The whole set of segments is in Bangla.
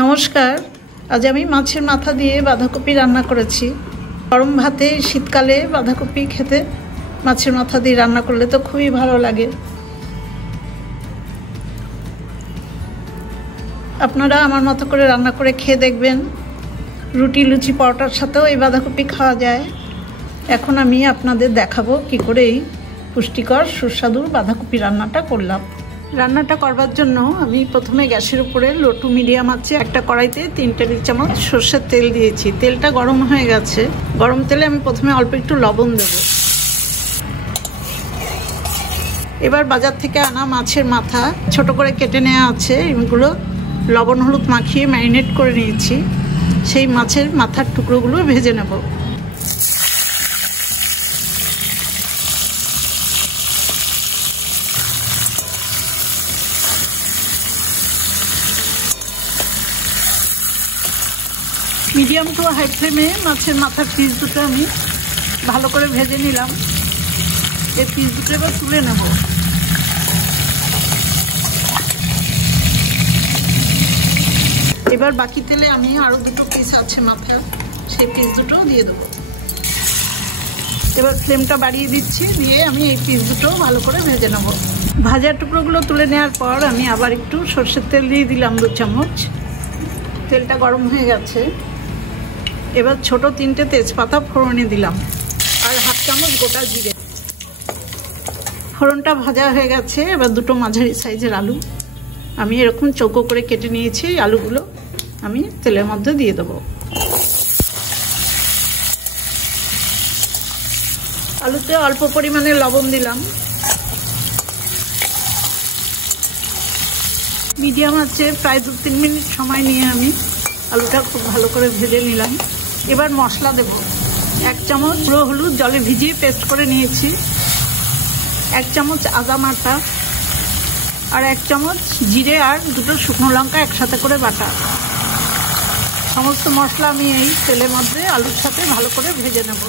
নমস্কার। আজ আমি মাছের মাথা দিয়ে বাঁধাকপি রান্না করেছি। গরম ভাতে শীতকালে বাঁধাকপি খেতে মাছের মাথা দিয়ে রান্না করলে তো খুবই ভালো লাগে। আপনারা আমার মতো করে রান্না করে খেয়ে দেখবেন। রুটি লুচি পরোটার সাথেও এই বাঁধাকপি খাওয়া যায়। এখন আমি আপনাদের দেখাবো কি করে এই পুষ্টিকর সুস্বাদু বাঁধাকপি রান্নাটা করলাম। রান্নাটা করবার জন্য আমি প্রথমে গ্যাসের উপরে লো টু মিডিয়াম আছে একটা কড়াইতে 3 টেবিল চামচ সর্ষের তেল দিয়েছি। তেলটা গরম হয়ে গেছে। গরম তেলে আমি প্রথমে অল্প একটু লবণ দেব। এবার বাজার থেকে আনা মাছের মাথা ছোট করে কেটে নেওয়া আছে, এগুলো লবণ হলুদ মাখিয়ে ম্যারিনেট করে নিয়েছি। সেই মাছের মাথার টুকরোগুলো ভেজে নেব। মিডিয়াম টু হাই ফ্লেমে মাছের মাথার পিস দুটো আমি ভালো করে ভেজে নিলাম। এই পিস দুটো এবার তুলে নেব। এবার বাকি তেলে আমি আরও দুটো পিস আছে মাথার, সেই পিস দুটো দিয়ে দেবো। এবার ফ্লেমটা বাড়িয়ে দিচ্ছি, দিয়ে আমি এই পিস দুটো ভালো করে ভেজে নেব। ভাজার টুকরোগুলো তুলে নেওয়ার পর আমি আবার একটু সর্ষের তেল দিয়ে দিলাম 2 চামচ। তেলটা গরম হয়ে গেছে। এবার ছোট 3টে তেজপাতা ফোড়নে দিলাম আর 1/2 চামচ গোটা জিরে। ফোড়নটা ভাজা হয়ে গেছে। এবার দুটো মাঝারি সাইজের আলু আমি এরকম চৌকো করে কেটে নিয়েছি। আলুগুলো আমি তেলের মধ্যে দিয়ে দেবো। আলুতে অল্প পরিমাণে লবণ দিলাম। মিডিয়াম আছে প্রায় 2-3 মিনিট সময় নিয়ে আমি আলুটা খুব ভালো করে ভেজে নিলাম। এবার মশলা দেব। 1 চামচ গুঁড়ো হলুদ জলে ভিজিয়ে পেস্ট করে নিয়েছি, 1 চামচ আদা বাটা, আর 1 চামচ জিরে আর 2টো শুকনো লঙ্কা একসাথে করে বাটা। সমস্ত মশলা আমি এই তেলের মধ্যে আলুর সাথে ভালো করে ভেজে নেব।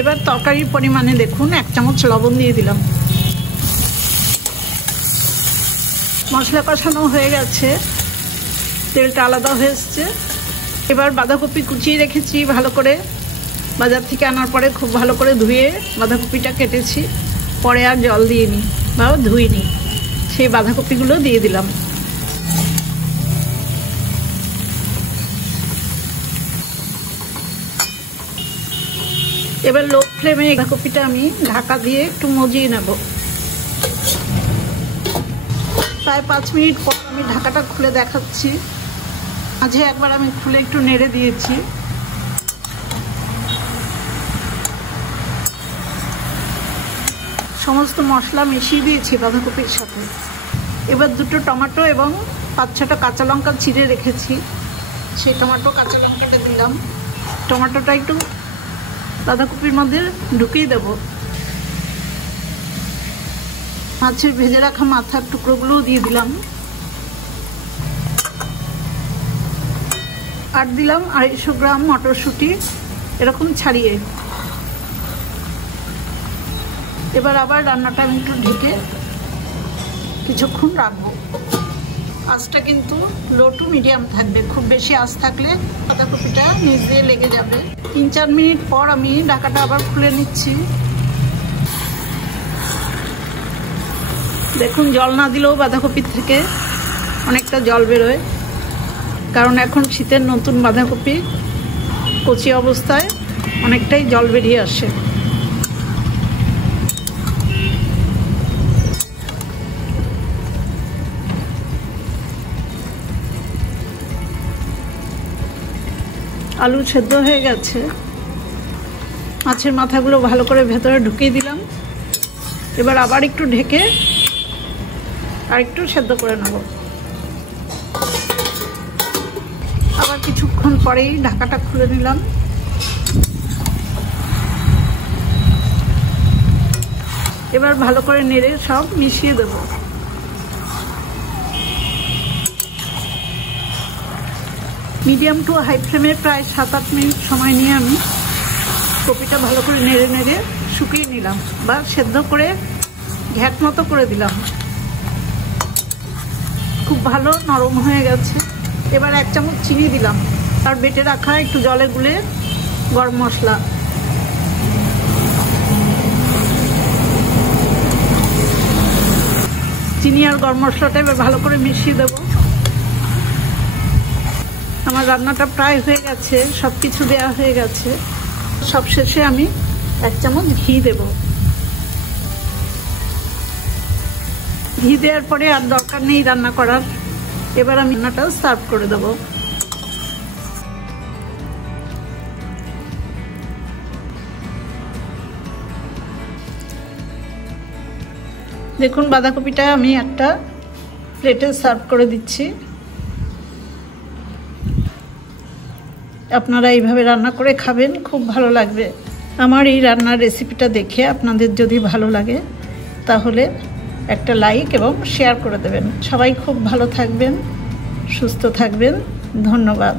এবার তরকারির পরিমাণে দেখুন 1 চামচ লবণ দিয়ে দিলাম। মশলা কষানো হয়ে গেছে, তেলটা আলাদা হয়ে এসছে। এবার বাঁধাকপি কুচিয়ে রেখেছি ভালো করে, বাজার থেকে আনার পরে খুব ভালো করে ধুয়ে বাঁধাকপিটা কেটেছি, পরে আর জল দিইনি বা ধুইনি। সেই বাঁধাকপিগুলো দিয়ে দিলাম। এবার লো ফ্লেমে বাঁধাকপিটা আমি ঢাকা দিয়ে একটু মজিয়ে নেব। প্রায় 5 মিনিট পর আমি ঢাকাটা খুলে দেখাচ্ছি। মাঝে একবার আমি খুলে একটু নেড়ে দিয়েছি। সমস্ত মশলা মিশিয়ে দিয়েছি বাঁধাকপির সাথে। এবার 2টো টমেটো এবং 5-6টা কাঁচা লঙ্কা চিড়ে রেখেছি, সেই টমেটো কাঁচা লঙ্কাটা দিলাম। টমেটোটা একটু বাঁধাকপির মধ্যে ঢুকিয়ে দেব। মাছের ভেজে রাখা মাথার টুকরোগুলোও দিয়ে দিলাম। আর দিলাম 250 গ্রাম মটরশুঁটি এরকম ছাড়িয়ে। এবার আবার রান্নাটা আমি একটু ঢেকে কিছুক্ষণ রাখবো। আঁচটা কিন্তু লো টু মিডিয়াম থাকবে, খুব বেশি আঁচ থাকলে বাঁধাকপিটা নিচ দিয়ে লেগে যাবে। 3-4 মিনিট পর আমি ঢাকাটা আবার খুলে নিচ্ছি। দেখুন জল না দিলেও বাঁধাকপির থেকে অনেকটা জল বেরোয়, কারণ এখন শীতের নতুন বাঁধাকপি কচি অবস্থায় অনেকটাই জল বেরিয়ে আসে। আলু সেদ্ধ হয়ে গেছে। মাছের মাথাগুলো ভালো করে ভেতরে ঢুকিয়ে দিলাম। এবার আবার একটু ঢেকে আর একটু সেদ্ধ করে নেব। আবার কিছুক্ষণ পরেই ঢাকাটা খুলে নিলাম। এবার ভালো করে নেড়ে সব মিশিয়ে দেব। মিডিয়াম টু হাই ফ্লেমে প্রায় 7-8 মিনিট সময় নিয়ে আমি কপিটা ভালো করে নেড়ে নেড়ে শুকিয়ে নিলাম বা সেদ্ধ করে ঘ্যাট মতো করে দিলাম, খুব ভালো নরম হয়ে গেছে। এবার 1 চামচ চিনি দিলাম, আর বেটে রাখা একটু জলে গুলে গরম মশলা, চিনি আর গরম মশলাটা এবার ভালো করে মিশিয়ে দেব। আমার রান্নাটা প্রায় হয়ে গেছে, সব কিছু দেওয়া হয়ে গেছে। সবশেষে আমি 1 চামচ ঘি দেব। ঘি দেওয়ার পরে আর দরকার নেই রান্না করার। এবার আমি রান্নাটা সার্ভ করে দেব। দেখুন বাঁধাকপিটা আমি একটা প্লেটে সার্ভ করে দিচ্ছি। আপনারা এইভাবে রান্না করে খাবেন, খুব ভালো লাগবে। আমার এই রান্নার রেসিপিটা দেখে আপনাদের যদি ভালো লাগে তাহলে একটা লাইক এবং শেয়ার করে দেবেন। সবাই খুব ভালো থাকবেন, সুস্থ থাকবেন। ধন্যবাদ।